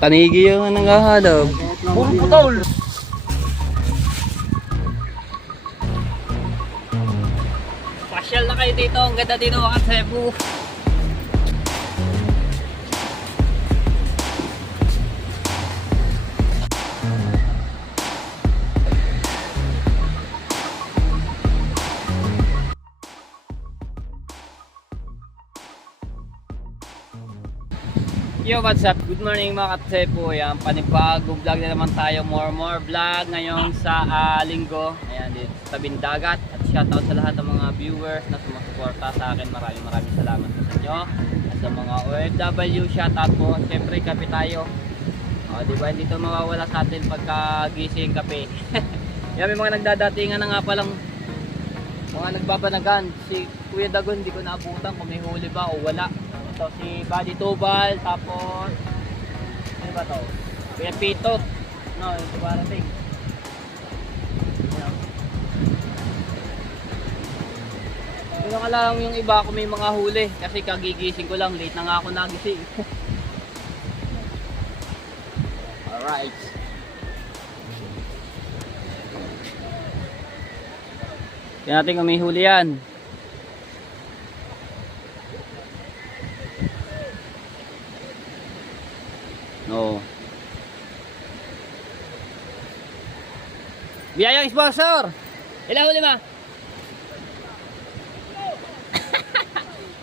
Tanigi yung nanghahalog. Puro putol. Pasyal na kayo dito. Ang ganda dito mga Cebu. Yo, what's up? Good morning mga katsepo. Ayan, panibagong vlog na naman tayo. More vlog ngayon sa linggo. Ayan, dito sa tabing dagat. At shoutout sa lahat ng mga viewers na sumusuporta sa akin. Maraming salamat po sa inyo. At sa mga OFW, shoutout po. Siyempre, kape tayo. O, diba, hindi ito mawawala sa atin pagka gising kape. Yan, may mga nagdadatingan na nga palang mga nagbabanagan. Si Kuya Dagon, hindi ko naabutan kung may huli ba o wala. Ito si Buddy Tubal, tapos ano ba to? Kuya Pito. No, ito barating. Pero nga lang yung iba kung may mga huli kasi kagigising ko lang, late na nga ako nagising. Alright. Tingnan natin kung may huli yan. No. Biyayang sponsor. Ilang huli ma?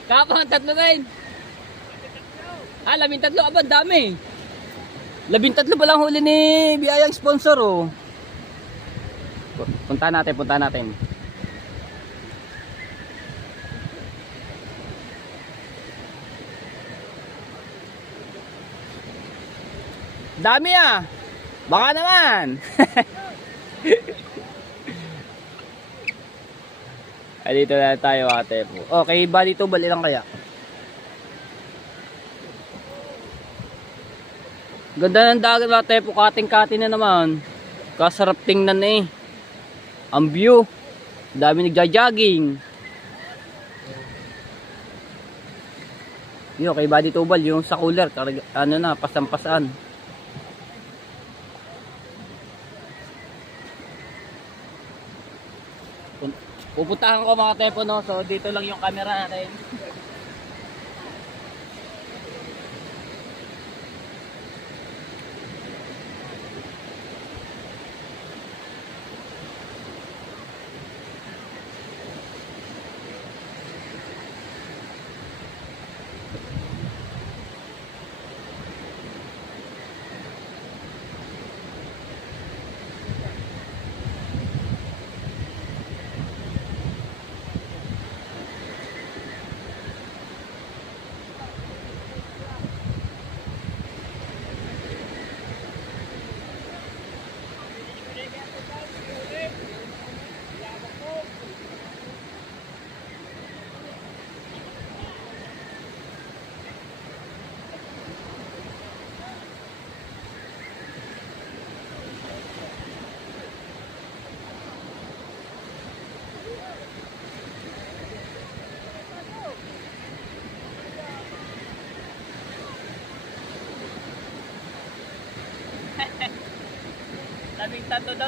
Kapang 3 din. 13. Aba, dami. 13 pa lang huli ni biyayang sponsor oh. Punta natin. Dami ah. Baka naman. Ay, dito na tayo ate po. Okay, Buddy Tubal ilang kaya? Ganda ng dagat ate po. Kating-kating na naman. Kasarap tingnan eh. Ang view. Dami nagja-jogging. Yo, kay Buddy Tubal yung sa cooler. Ano na, pasampasaan. Pupuntahan ko mga tepo no, so dito lang yung camera natin.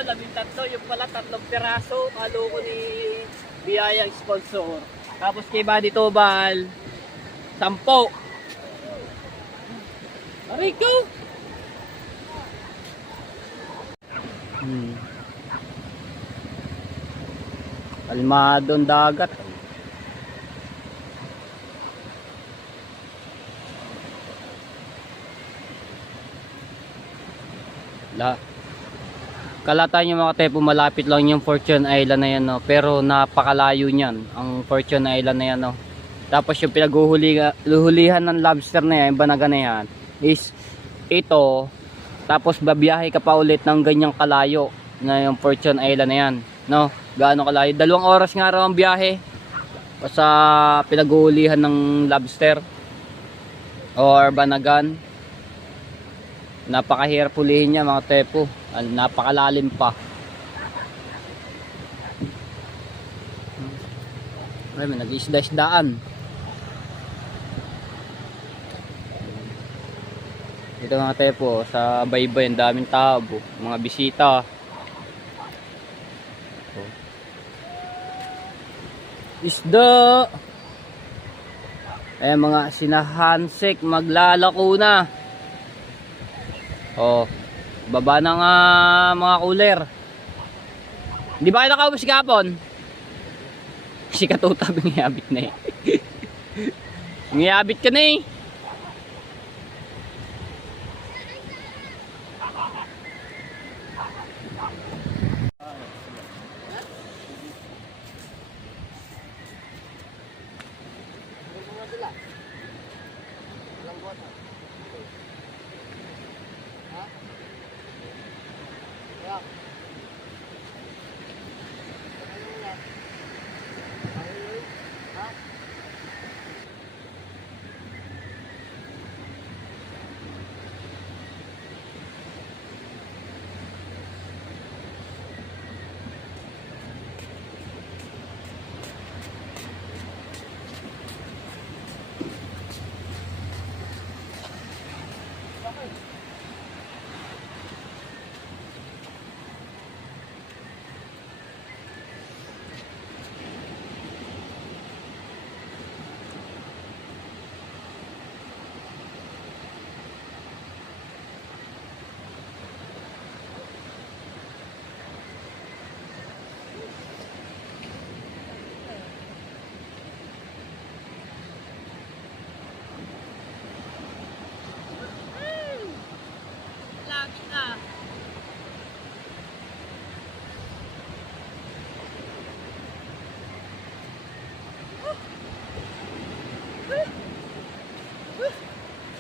Labing tatlo, yung pala 3 piraso, kalo ko ni biyayang sponsor. Tapos kay Buddy Tubal, 10. Rico! Kalmadong dagat. Kalata nyo mga tepo, malapit lang yung Fortune Island na yan no? Pero napakalayo nyan ang Fortune Island na yan no? Tapos yung pinaghuhulihan ng lobster na yan, yung banaga na yan is ito. Tapos babiyahe ka pa ulit ng ganyang kalayo na yung Fortune Island na yan no? Gaano kalayo? 2 oras nga raw ang biyahe sa pinaghuhulihan ng lobster or banagan. Napakahirap hulihin niya mga tepo. Napakalalim pa. Ay, may nag-isda-isdaan. Ito mga tepo, sa baybay, ang daming tao, mga bisita. Oh. Isda! Ayan mga sinahansik, maglalako na. Oh, baba ng mga cooler. Hindi ba kayo nakaubos kapon? Si Katutab, ngiyabit na eh. Ngiyabit ka na eh.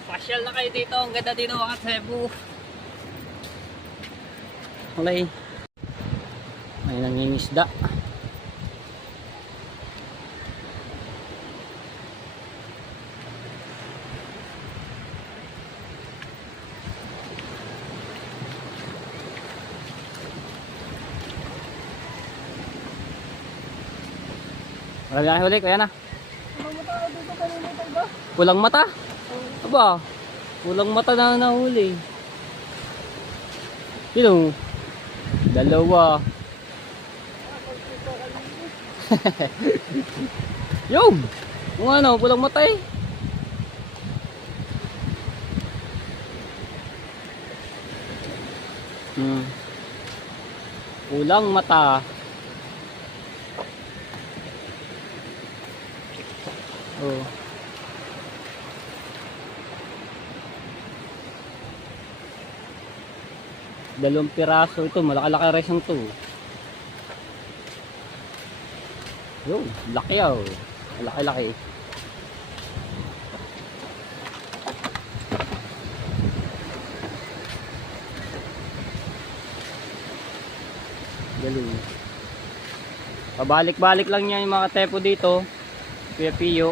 Pasyal na kayo dito, ang ganda dito mga Cebu. Okay. May nangingisda. Marami na huli, kaya na. Pulang mata? Aba, pulang mata na nahuli. Yun, dalawa. Yung, kung ano, pulang mata eh. Pulang mata. Oh. Dalawang piraso ito, malaki-laki rin to. Yo, laki oh. Laki-laki. Galing. Pabalik-balik lang yan yung mga tepo dito. Kuya Pio.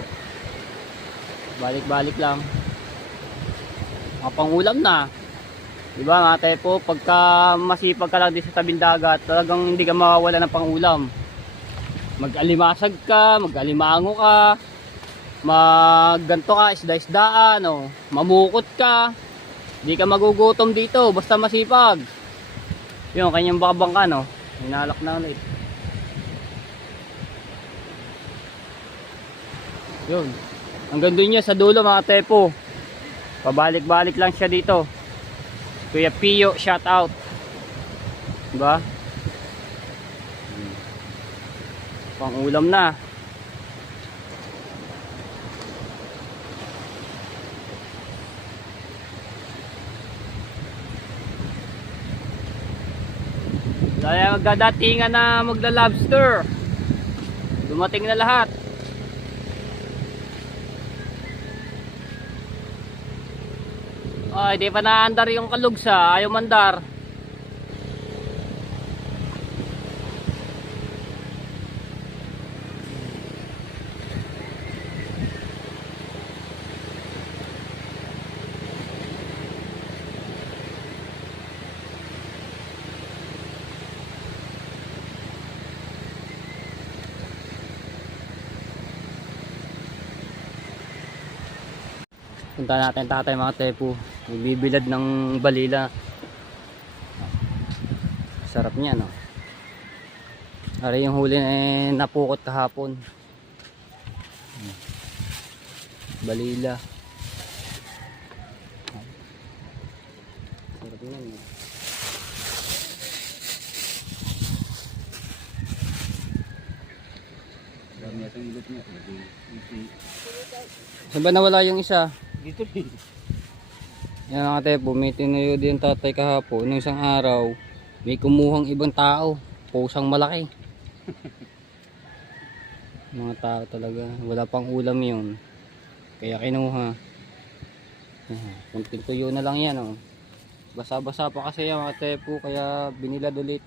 Balik-balik lang. Mga pangulam na. Diba mga tepo, pagka masipag ka lang din sa tabing dagat, talagang hindi ka mawawala ng pangulam. Mag-alimasag ka, mag-alimango ka, magganto ka, isda-isdaan, oh. Mamukot ka. Hindi ka magugutom dito, basta masipag. Yun, kanyang bakabang ka, no? Hinalak na ulit. Yun. Hanggang doon niya sa dulo mga tepo. Pabalik-balik lang siya dito. Kuya Pio, shout out. Diba? Pang-ulam na. Kaya magdadatingan na magla-lobster. Dumating na lahat. Ay, di pa naandar yung kalugsa, ayaw mandar. Punta natin tatay mga tepo. Nagbibilad ng balila. Sarap niya, no? Ari yung huli na napukot kahapon. Balila. Sarap niya, no? Saan ba nawala yung isa? Dito din. Yan mga tepo, may tinuyo din tatay kahapon. Nung isang araw, may kumuhang ibang tao. Pusang malaki. Mga tao talaga. Wala pang ulam yun. Kaya kinuha. Kunting tuyo na lang yan, oh. Basa-basa pa kasi yan mga tepo, kaya binilad ulit.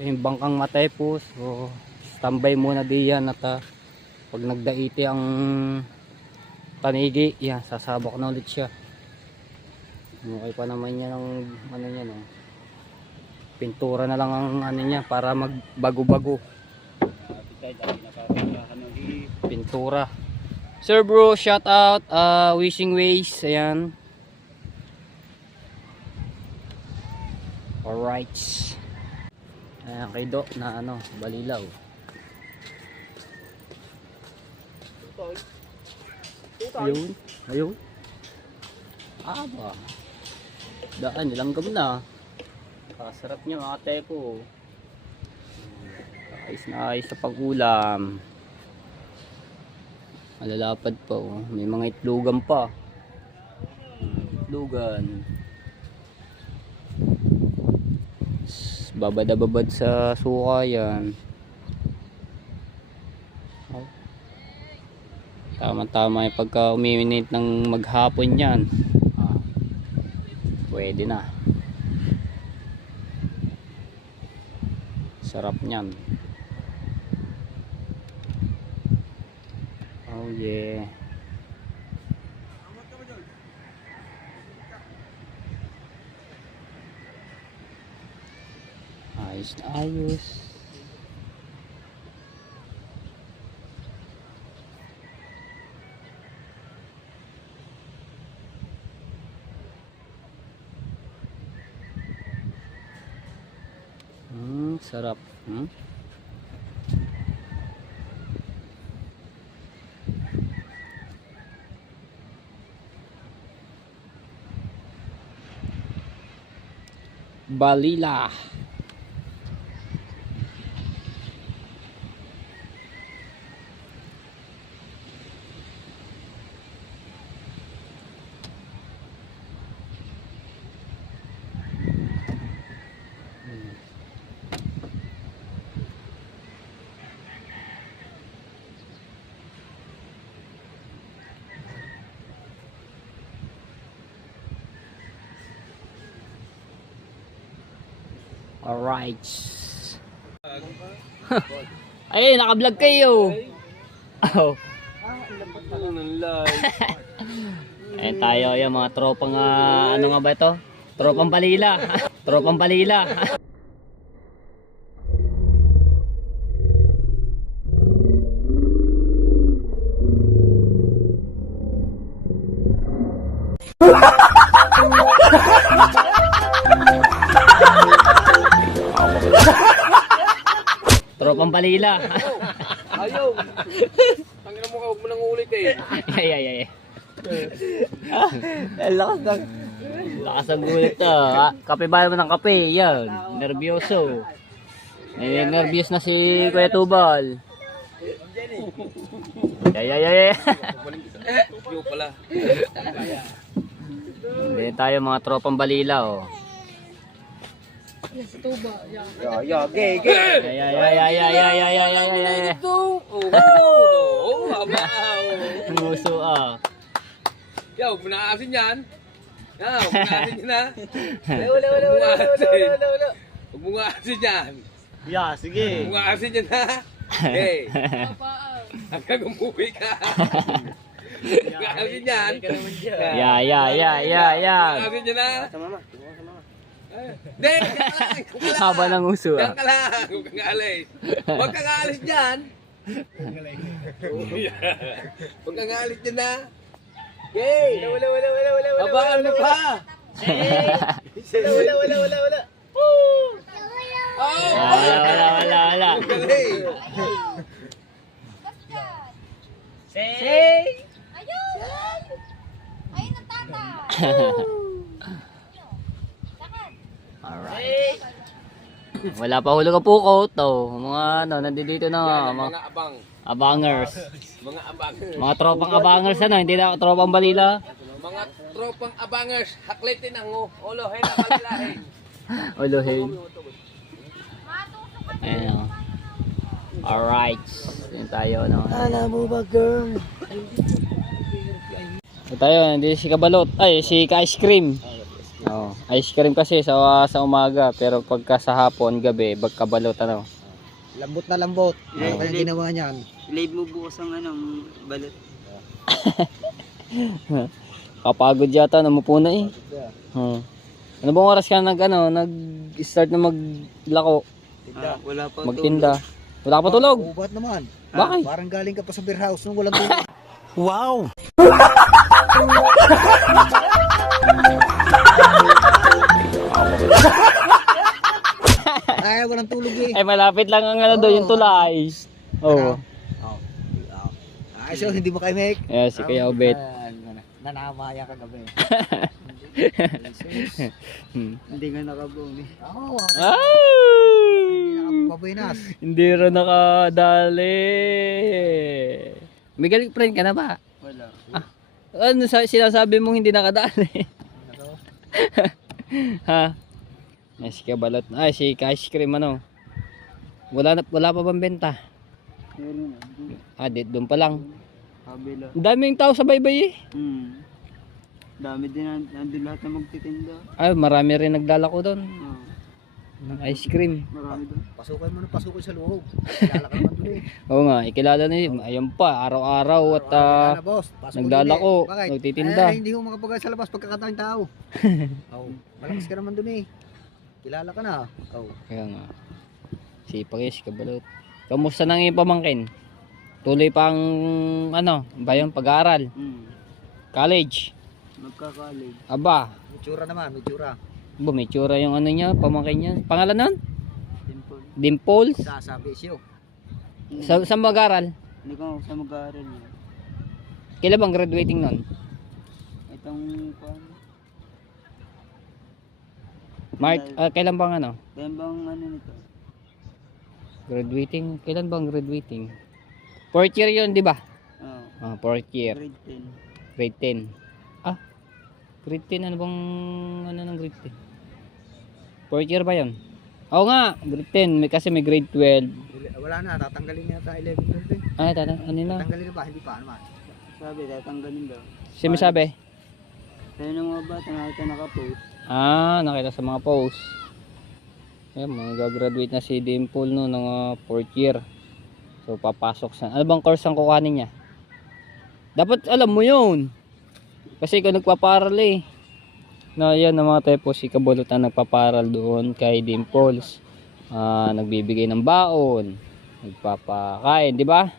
Yung bangkang matepos, so standby muna diyan at pag nagdaiti ang tanigi, yan, sasabak na ulit siya. Okay pa naman yan ang ano niya, no? Pintura na lang ang ano niya para magbago-bago. Pintura. Sir bro, shout out, wishing ways, ayan. Alright. Ayan kay Doc na ano, balilaw. Ayun, ayun. Aba. Daan, nilanggam na. Kasarap niya mga tepo. Ayos na ayos sa pag-ulam. Malalapad pa, oh. May mga itlogan pa. Itlogan. Babad-babad sa suka yan. Tama-tama yung pagka umiinit ng maghapon yan. Pwede na. Sarap niyan. Oh yeah. Ayos na ayos. Sarap. Balila. Alright. Ay, naka-vlog kayo. Oh. Ayan tayo, yung mga tropang ano nga ba ito? Tropang balila. Tropang balila. Tropang balila. Ayaw. Tangina mo ka, huwag mo nang ulit eh. Ay. Lakas ng gulit to. Kape ba naman ng kape? Yan. Nervyoso. Nervyos na si Kuya Tubal. Ay. Yo pala. Hindi tayo mga tropang balila, oh. Gay. Ay. Muso, ah. Yo, huwag mo na asin yan. Huwag mo na asin yan ha. Huwag mo nga asin yan. Yeah, sige. Huwag mo nga asin yan ha. Hey. Hanggang umuwi ka. Huwag mo nga asin yan. Yeah. Huwag mo nga asin yan ha. Hindi, huwag ka lang. Haba ng uso Diyan ah. ka lang. Huwag kang aalis. Huwag kang aalis dyan. Huwag kang aalis dyan na. Yay! Wala. Abangan mo pa. Wala. Oh, Wala. galing. Say! Ayun! Ayun ang tata! Lakad! Alright. Wala pa hulog ang puko to. Mga ano, nandito na mga Mga abang. abangers. Mga abangers. Mga tropang abangers ano, hindi na tropang balila. Mga tropang abangers. Haklitin ang ulo. Hay na kalilahin. Uluhin. Matusok ka Ayan o. Alright. Yun tayo no. Alam mo ba, girl? Ito tayo, hindi si Kabalot. Ay, si ka-ice cream. Oh, ice cream kasi sa umaga, pero pagka sa hapon, gabi, Kabalot ano. Lambot na lambot. Yeah. Ano kaya ginawa niyan? Live mo bukas ang balot. Kapagod yata, namupo na eh. Ano bang oras ka nag-start na maglako, Wala pa magtinda? Wala ka pa tulog? Ubat naman. Bakit? Parang galing ka pa sa beer house nung walang tulog. Ay, walang tulog eh. Ay, malapit lang ang ano doon, yung tulay. Oo. Ay, so hindi mo kayo make? Yeah, si Kuya Obet. Nanamaya ka gabi. Hindi nga nakabumi. Oo. Ay! Hindi nakapabinas. Hindi rin nakadali. May galing friend ka na ba? Wala. Ano sinasabi mong hindi nakadali? Ha? Ay, si Kabalot. Ay, si ka-ice cream ano. Wala pa bang benta? Meron na. Doon pa lang. Kabila. Ang daming tao sa baybay eh. Dami din nandun lahat na magtitinda. Ay, marami rin naglalako doon. Ng ice cream. Marami doon. Pasukin sa loob. Kilala ka naman dun eh. Oo nga, ikilala na yun. Ayun pa, araw-araw at Wala na, boss. Pasok naglalako, ulit eh. Bakit? nagtitinda. Ay, hindi ko makapagay sa labas pagkakataong tao. Oo. Malakas ka naman dun eh. Kilala ka na. Oo. Kaya nga. Sipag yes, Kabalot. Kamusta nang iyong pamangkin? Tuloy pang pag-aaral? College? Magkakalig. Aba, May tsura naman, may tsura. may tsura yung pamangkin niya. Pangalan nun? Dimple. Dimples? Sasabi siyo. Saan mag-aaral? Hindi ko sa mag-aaral niya. Kailan bang graduating nun? Itong Kailan bang kaya bang nito? graduating? Kailan bang graduating? Fourth year yun, di ba? Oo. Fourth year. Grade 10. Grade 10. Grade 10, ano bang ng grade 10? Fourth year ba yun? Oo nga, grade 10. Kasi may grade 12. Wala na, tatanggalin niya sa 11 years eh. Ay, ano na? Tatanggalin na ba? Hindi pa naman. Sabi, tatanggalin daw. Sino sabi? Kaya ng mga bata nakita nakapost. Nakita sa mga post. Ayan, mag-graduate na si Dimple no, ng fourth year. So, papasok sa... Ano bang course ang kukuhanin niya? Dapat alam mo yun. Kasi ikaw nagpaparal eh. Na yan ang mga typo, si Kabalot na nagpaparal doon kay Dimples. Nagbibigay ng baon. Nagpapakain, di ba?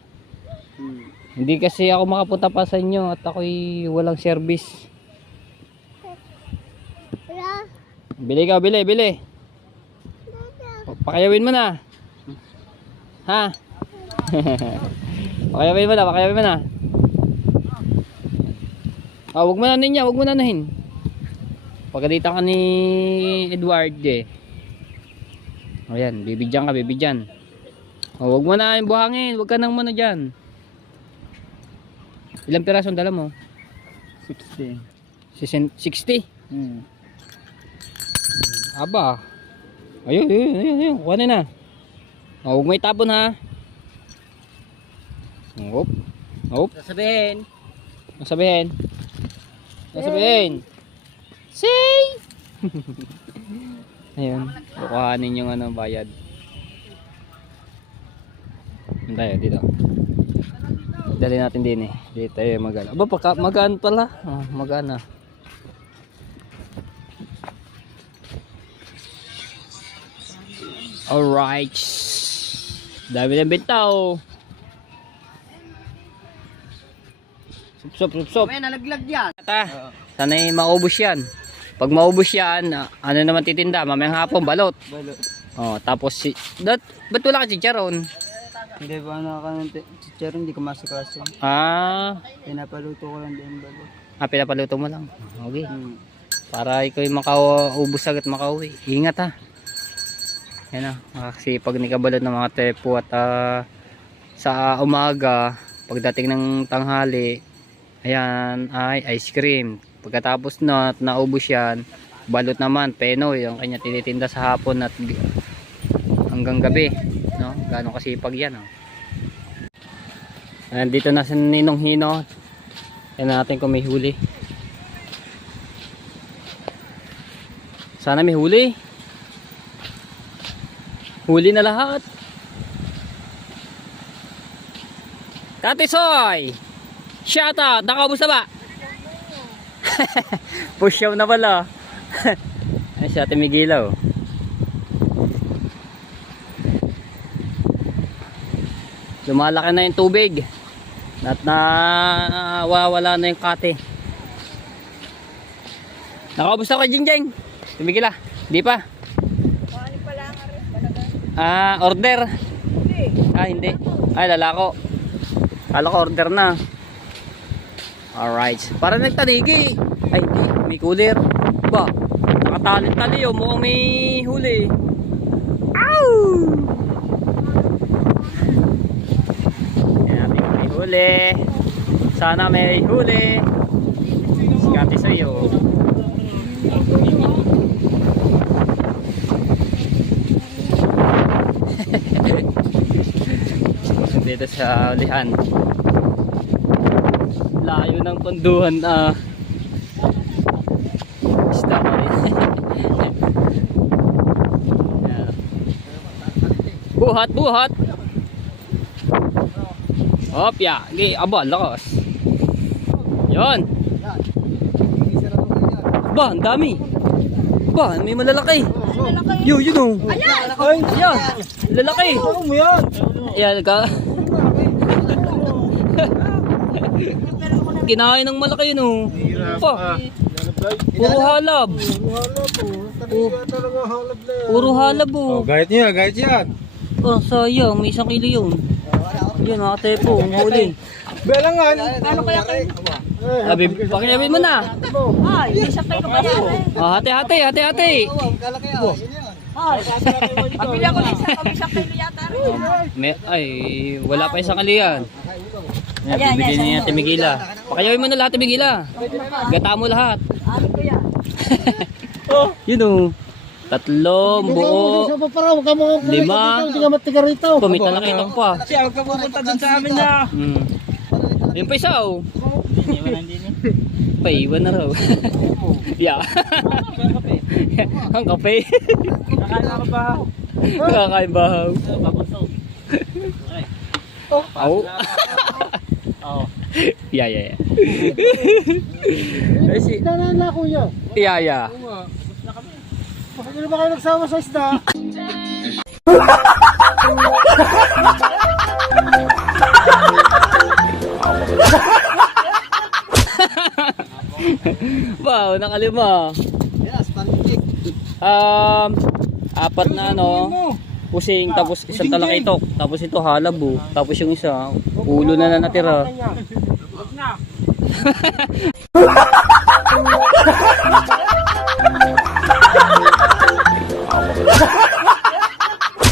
Hindi kasi ako makapunta pa sa inyo at ako'y walang service. Bili ka, bili. Pakayawin mo na. Ha? Pakayawin mo na. Wag mo na niya, wag mo na nahin. Pagkadita ka ni Edward eh. Ayan, bibigyan ka. Wag mo na yung buhangin, wag ka nang muna dyan. Ilang pirasong dala mo? 60. 60? Aba. Ayun. Kuha na. Huwag mo itapon ha. Hop. Sasabihin. Say! Ayun. Kukuhanin yung bayad. Tayo dito. Dali natin din eh. Dito tayo magana. Aba, magaan pala. Magana. Alright. Dami ng bentaw. Sup. May nalaglag yan. Sana'y maubos yan. Pag maubos yan, ano naman titinda? Mamayang hapon, balot. Balot. Oh, tapos ba't wala ka chicharon? Hindi ba nakakanan chicharon, hindi ko masikaso. Pinapaluto ko lang din balot. Pinapaluto mo lang. Okay. Hmm. Para ikaw yung makaubos agad makauwi. Ingat ha. Yan kasi pag nikabalot ng mga tepo at sa umaga, pagdating ng tanghali, ayan ay ice cream. Pagkatapos na naubos yan, balot naman, penoy, yung kanya tinitinda sa hapon at hanggang gabi. No? Gano'ng kasipag yan. Oh. Nandito na si Ninong Hino. Yan natin kung may huli. Sana may huli. Huli na lahat. Tati Soy! Shout out! Nakaubos na ba? Pusyaw na pala. Ay si Ate Migilaw. Lumalaki na yung tubig. At nawawala na yung kate. Nakaubos na ka, Jingjeng? Tumigil ah. Di pa? Order. Hindi. Ay, lalako. Kala ko order na. Alright. Para nagtanigi. Ay, hindi. May cooler. Ba? Nakatali-tali oh. Mukhang may huli. Ow! Yan natin may huli. Sana may huli. Sikati sa'yo. Dito sa ulihan. Layo ng punduhan isda pa rin. Buhat opya aba lakas yon ba ang dami ba may malalaki yun oh ayan lalaki ayan ka kinain ng malaki no. Pa. Puro halab. Puro halab oh. Gayet yan. Oh, sayang, may 1 kilo yun. Yan mga tepo, ang huli. Belangan. Ano kaya kayo? Abi, pakiyamin mo na. Ay, isang kayo kaya rin. Hati. Pabili ako ng isang kayo yata rin. Wala pa 1 kaliyan. Yan, bibigyan niya Ate Migila. Pakiyawin mo na lahat, Ate Migila. Gata mo lahat. Ano ko yan? Yun oh. 3 buo. 5. Pumita na kita pa. Siya, huwag ka pupunta dun sa amin na. Yung pa isa oh. Paiwan na raw. Yeah. Ang kape. Nakakain bahaw. Oh. Yeah. Isda na kuya. Yeah. Bakit ba kayo nagsama sa isda? Wow, nakalima. Yes, pancake. 4 na pusing, tapos isang talakitok, tapos ito halabo, tapos yung isa ulo na natira.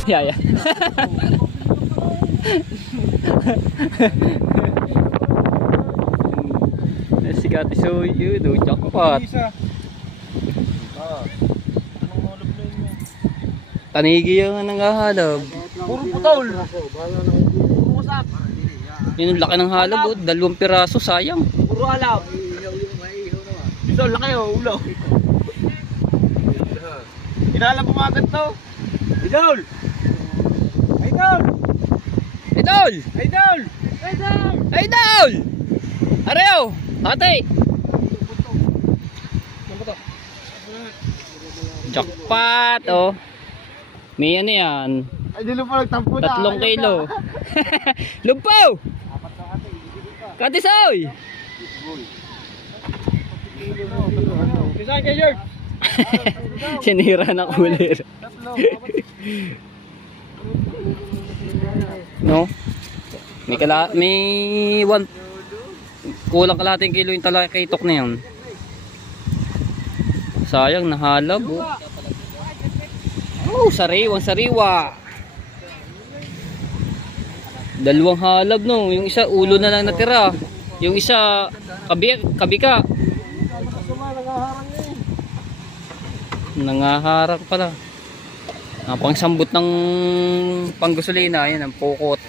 Yeah. Sikat so yun do jackpot. Tanigi yung nangahalab. Puro putol. Yun ang laki ng halab, 2 piraso, sayang. Puro halap. Ito, laki oh, ulo. Kinala pumagat to. Idol! Areo! Ate! Jackpot oh. May ano yan? Ay, di lupa nagtampo na. 3 kilo. Lumpaw! Katisoy! Isang kay George. Sinira na cooler. No? May kulang kalahating kilo yung talakitok na yun. Sayang, nahalab. Oh, sariwa. 2 halab, no. Yung isa ulo na lang natira. Yung isa kabika. Nangaharang pala. Pangsambot ng panggasolina, yan ang pukot.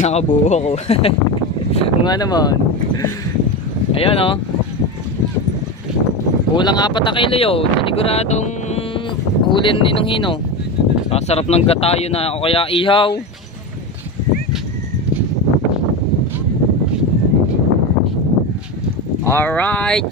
Nakabuo ako. Nga naman. Ayan, oh. Kulang 4 na kilo yun. Paniguradong hulin ni nung hino. Sarap ng gatayo na o kaya ihaw. Alright.